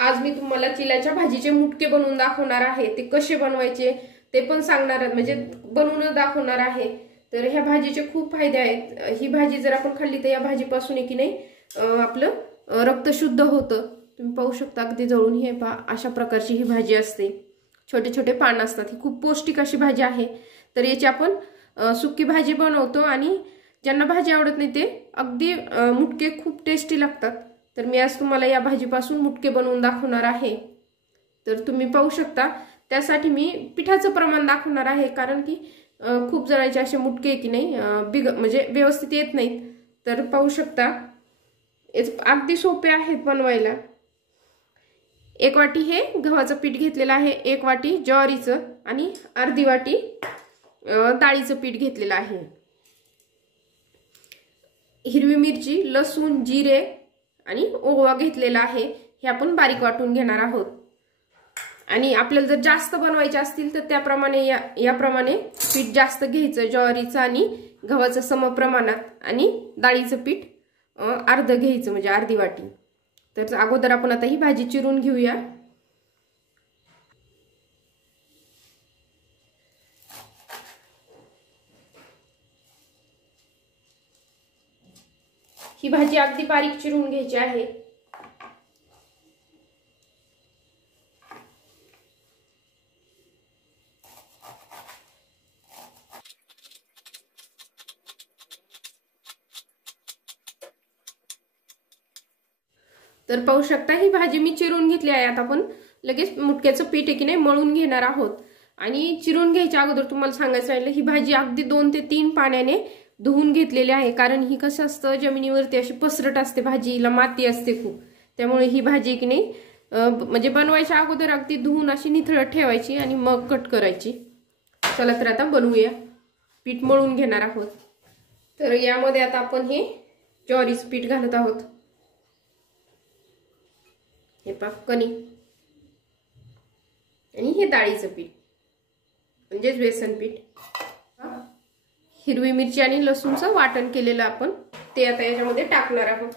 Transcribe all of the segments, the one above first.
आज मी तुम्हाला चिल्याच्या भाजीचे मुटके बनवून दाखवणार आहे। ते कसे बनवायचे ते पण सांगणार आहे, म्हणजे बनवून दाखवणार आहे। तर ह्या भाजीचे खूप फायदे आहेत। ही भाजी जर आपण खाल्ली तर या भाजीपासून की नाही आपलं रक्त शुद्ध होतं। तुम्ही पाहू शकता अगदी जवळून हे पहा, अशा प्रकारची ही भाजी असते। छोटे छोटे पान असतात। ही खूप पौष्टिक अशी भाजी आहे। तर याची आपण सुकी भाजी बनवतो आणि ज्यांना भाजी आवडत नाही ते अगदी मुटके खूप टेस्टी लागतात। तर मी आज तुम्हाला या भाजीपासून मुटके बनवून दाखवणार आहे। तर तुम्ही पाहू शकता त्यासाठी मी पिठाचं प्रमाण दाखवणार आहे, कारण की खूप जणांचे असे मुटके की नाही म्हणजे व्यवस्थित येत नाहीत। तर पाहू शकता अगदी सोपे आहेत बनवायला। 1 वाटी हे गव्हाचं पीठ घेतलेलं आहे, 1 वाटी ज्वारीचं आणि अर्धी वाटी डाळीचं पीठ घेतलेलं आहे। हिरवी मिरची, लसूण, जिरे आणि ओवा घेतलेला आहे। हे आपण बारीक वाटून घेणार आहोत। आणि आपल्याला जर जास्त बनवायचे असतील तर त्याप्रमाणे याप्रमाणे पीठ जास्त घ्यायचं, ज्वारीचं आणि गव्हाचं समप्रमाणात, आणि डाळीचं पीठ अर्ध घ्यायचं, म्हणजे अर्धी वाटी। तर अगोदर आपण आता ही भाजी चिरून घेऊया। ही भाजी अगदी बारीक चिरून घ्यायची आहे। तर पाहू शकता ही भाजी मी चिरून घेतली आहे। आता आपण लगेच मुटक्याचं पीठ आहे की नाही मळून घेणार आहोत। आणि चिरून घ्यायच्या अगोदर तुम्हाला सांगायचं राहिलं, ही भाजी अगदी 2 ते 3 पाण्याने धुवून घेतलेली आहे। कारण ही कसं असतं, जमिनीवरती अशी पसरट असते, भाजीला माती असते खूप, त्यामुळे ही भाजी की नाही म्हणजे बनवायच्या अगोदर अगदी धुवून अशी निथळत ठेवायची आणि मग कट करायची। चला तर आता बनवूया। पीठ मळून घेणार आहोत। तर यामध्ये आता आपण हे ज्वारीचं पीठ घालत आहोत। हे पहा कणिक, आणि हे डाळीचं पीठ म्हणजेच बेसन पीठ। हिरवी मिरची आणि लसूणचं वाटण केलेलं आपण ते आता याच्यामध्ये टाकणार आहोत।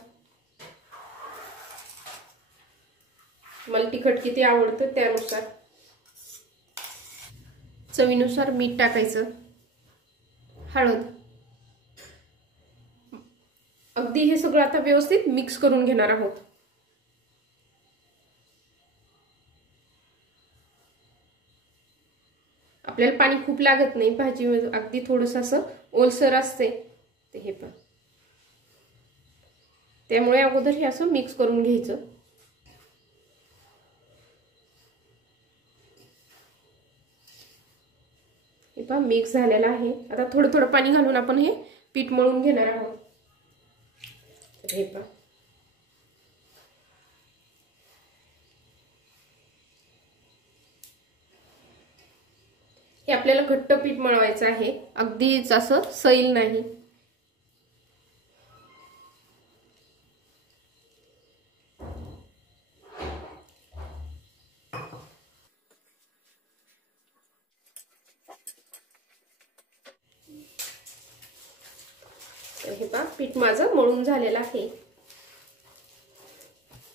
मला तिखट किती आवडतं त्यानुसार, चवीनुसार मीठ टाकायचं, हळद। अगदी हे सगळं आता व्यवस्थित मिक्स करून घेणार आहोत। आपल्याला पाणी खूप लागत नाही, भाजी अगदी थोडंसं असं ओलसर असते ते, हे पण त्यामुळे अगोदर हे असं मिक्स करून घ्यायचं। हे पहा मिक्स झालेलं आहे। आता थोडं थोडं पाणी घालून आपण हे पीठ मळून घेणार आहोत। हे पहा हे आपल्याला घट्ट पीठ मळवायचं आहे, अगदीच असं सैल नाही। हे पहा पीठ माझं मळून झालेलं आहे।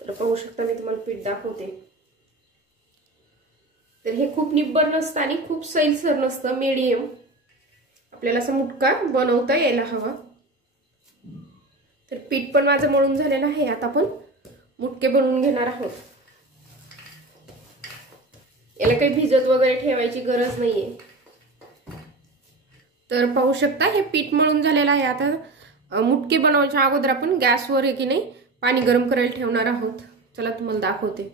तर पाहू शकता मी तुम्हाला पीठ दाखवते। तर हे खूप निब्बर नसतं आणि खूप सैलसर नसतं, मीडियम आपल्याला असं मुटका बनवता यायला हवा। तर पीठ पण माझं मळून झालेलं आहे। आता आपण मुटके बनवून घेणार आहोत। याला काही भिजत वगैरे ठेवायची गरज नाहीये। तर पाहू शकता हे पीठ मळून झालेलं आहे। आता मुटके बनवायच्या अगोदर आपण गॅसवर आहे की नाही पाणी गरम करायला ठेवणार आहोत। चला तुम्हाला दाखवते।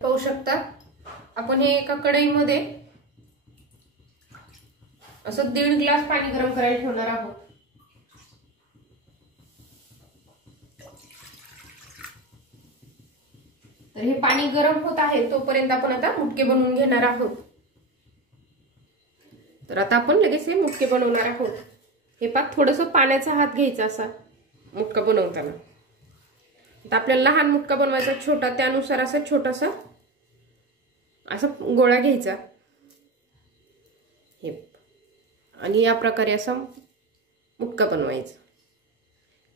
पाहू शकता आपण हे एका कढईमध्ये असं 1.5 ग्लास पाणी गरम करायला ठेवणार आहोत। तर हे पाणी गरम होत आहे तोपर्यंत आपण आता मुटके बनवून घेणार आहोत। तर आता आपण लगेच हे मुटके बनवणार आहोत। हे पहा थोडंसं पाण्याचा हात घ्यायचा असा मुटका बनवताना। आता आपल्याला लहान मुटका बनवायचा छोटा, त्यानुसार असा छोटासा असा गोळा घ्यायचा, हे आणि या प्रकारे असा मुटका बनवायचा।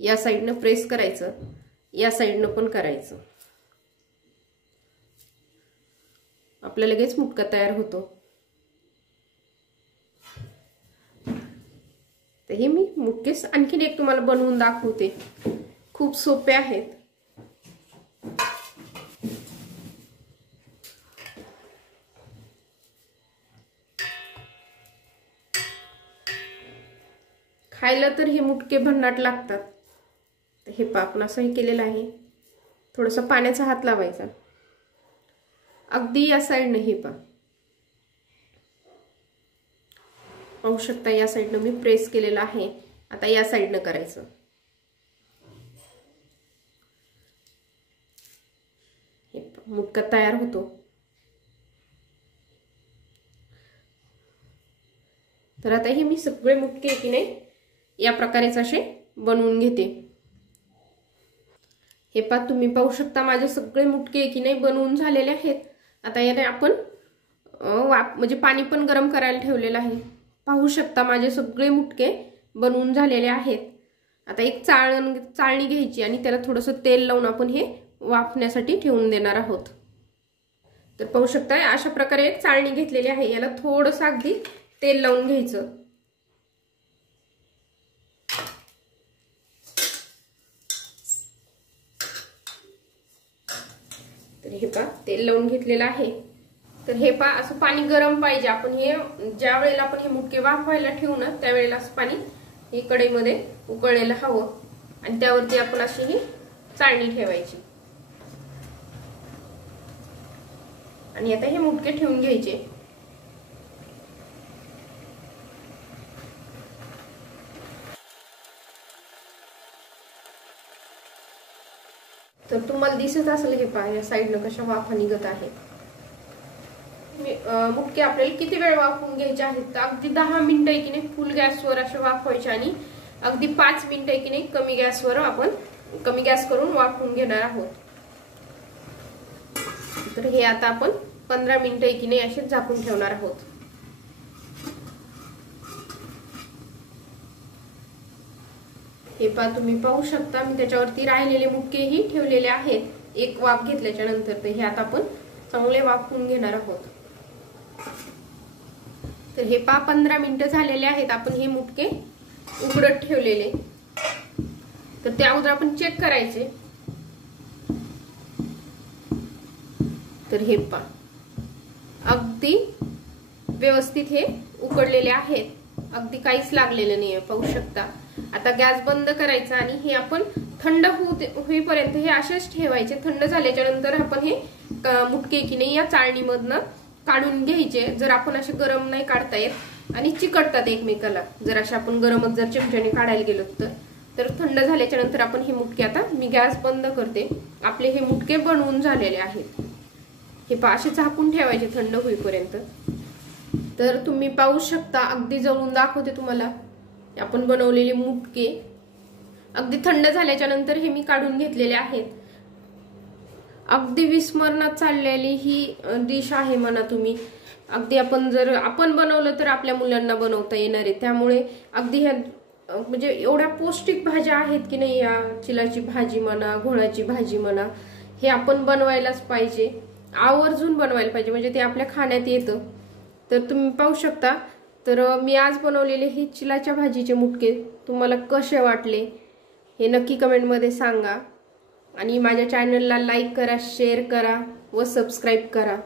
या साइडनं प्रेस करायचं, या साइडनं पण करायचं। आपला लगेच मुटका तयार होतो। तर हे मी मुटके आणखीन एक तुम्हाला बनवून दाखवते, खूप सोपे आहेत। खायला तर हे मुटके भन्नाट लागतात। तर हे आपण असं केलेलं आहे, थोडंसं पाण्याचा हात लावायचा, अगदी या साईडने हे पाहू शकता, या साईडने मी प्रेस केलेलं आहे। आता या साईडने करायचं। हे मुटका तयार होतो। तर आता हे मी सगळे मुटके की नाही या प्रकारेच असे बनवून घेते। हे पहा, तुम्ही पाहू शकता माझे सगळे मुटके की नाही बनवून झालेले आहेत। आता याने आपण म्हणजे पाणी पण गरम करायला ठेवलेलं आहे। पाहू शकता माझे सगळे मुटके बनवून झालेले आहेत। आता एक चाळणी घ्यायची आणि त्याला थोडंसं तेल लावून आपण हे वाफण्यासाठी ठेवून देणार आहोत। तर पाहू शकता अशा प्रकारे एक चाळणी घेतलेली आहे, याला थोडंसं अगदी तेल लावून घ्यायचं। तर हे पहा तेल लावून घेतलेलं आहे। तर हे पहा असं पाणी गरम पाहिजे। आपण हे ज्या वेळेला आपण हे मुटके वाफवायला ठेवू ना त्यावेळेला असं पाणी हे कढईमध्ये उकळलेलं हवं आणि त्यावरती आपण अशी ही चाळणी ठेवायची आणि आता हे मुटके ठेवून घ्यायचे। तर तुम्हाला दिसत असेल हे पहा या साईडनं कशा वाफा निघत आहेत। मुटके आपल्याला किती वेळ वाफवून घ्यायचे आहेत, तर अगदी 10 मिनिटं की नाही फुल गॅसवर असे वाफवायचे आणि अगदी 5 मिनिटं की नाही कमी गॅसवर आपण कमी गॅस करून वाफवून घेणार आहोत। तर हे आता आपण 15 मिनिटं की नाही असे झाकून ठेवणार आहोत। हे पहा तुम्ही पाहू शकता मी त्याच्यावरती राहिलेले मुटकेही ठेवलेले आहेत एक वाफ घेतल्याच्या नंतर। तर हे आता आपण चांगले वाफवून घेणार आहोत। तर हे पहा 15 मिनिटं झालेले आहेत, आपण हे मुटके उघडत ठेवलेले। तर त्या अगोदर आपण चेक करायचे। तर हे पहा अगदी व्यवस्थित हे उकडलेले आहेत, अगदी काहीच लागलेलं नाहीये, पाहू शकता। आता गॅस बंद करायचा आणि हे आपण थंड होईपर्यंत हे असेच ठेवायचे। थंड झाल्याच्या नंतर आपण हे मुटके की नाही या चाळणीमधनं काढून घ्यायचे। जर आपण असे गरम नाही काढता येत आणि चिकटतात एकमेकाला, जर अशा आपण गरमच जर चमच्याने काढायला गेलो तर थंड झाल्याच्या नंतर आपण हे मुटके, आता मी गॅस बंद करते, आपले हे मुटके बनवून झालेले आहेत। हे पहा असे झाकून ठेवायचे थंड होईपर्यंत। तर तुम्ही पाहू शकता अगदी जवळून दाखवते तुम्हाला, आपण बनवलेले मुटके अगदी थंड झाल्याच्या नंतर हे मी काढून घेतलेले आहेत। अगदी विस्मरणात चाललेली ही डिश आहे म्हणा तुम्ही। अगदी आपण जर आपण बनवलं तर आपल्या मुलांना बनवता येणार आहे। त्यामुळे अगदी ह्या म्हणजे एवढ्या पौष्टिक भाज्या आहेत की नाही, या चिलाची भाजी म्हणा, घोळाची भाजी म्हणा, हे आपण बनवायलाच पाहिजे, आवर्जून बनवायला पाहिजे, म्हणजे ते आपल्या खाण्यात येतं। तर तुम्ही पाहू शकता, तर मी आज बनवलेले हे चिलाच्या भाजीचे मुटके तुम्हाला कसे वाटले हे नक्की कमेंटमध्ये सांगा आणि माझ्या चॅनलला लाईक करा, शेअर करा व सबस्क्राईब करा।